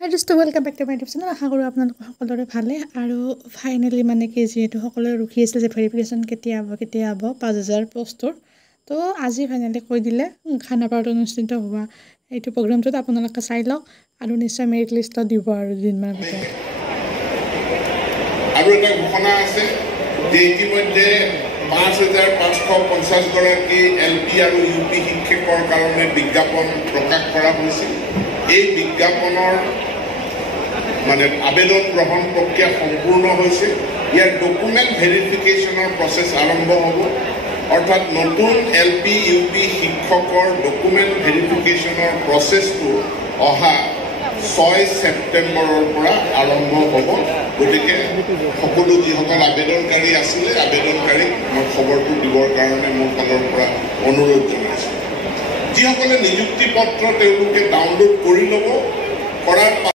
Hi, just welcome back to my YouTube channel. আশা কৰোঁ আপোনালোক সকলোৰে ভালে আৰু ফাইনালি মানে কি যেটো সকলোৰে ৰখি আছিল যে ভেৰিফিকেশন কেতিয়া হ'ব 5000 পোষ্টৰ তো আজি ফাইনালি কৈ দিলে খানাপাৰাত অনুষ্ঠিত হোৱা এইটো প্ৰগ্ৰামটোত আপোনালোকে চাই লওক আৰু নিশ্চয় মেৰিট লিষ্টত দিব আৰু দিনমান ভিতৰত আৰু এটা ঘোষণা আছে যে ইতিমধ্যে 5550 গৰাকী এলপি আৰু ইউপি শিক্ষকৰ কাৰণে বিজ্ঞাপন প্ৰকাশ কৰা হৈছিল এই বিজ্ঞাপনৰ মানে আবেদন গ্ৰহণ প্ৰক্ৰিয়া সম্পূৰ্ণ হৈছে ইয়াৰ ডকুমেন্ট ভেৰিফিকেশনৰ প্ৰসেস আৰম্ভ হ'ব অৰ্থাৎ নতুন এলপি ইউপি শিক্ষকৰ ডকুমেন্ট ভেৰিফিকেশনৰ প্ৰসেসটো অহা 6 ছেপ্টেম্বৰৰ পৰা আৰম্ভ হ'ব গতিকে সকলো যিসকল আবেদনকাৰী আছিলে আবেদনকাৰীক মই খবৰটো দিবৰ কাৰণে মোৰ ফালৰ পৰা অনুৰোধ জনাইছোঁ যিসকলে নিযুক্তি পত্ৰ তেওঁলোকে ডাউনলোড কৰি ল'ব কৰাৰ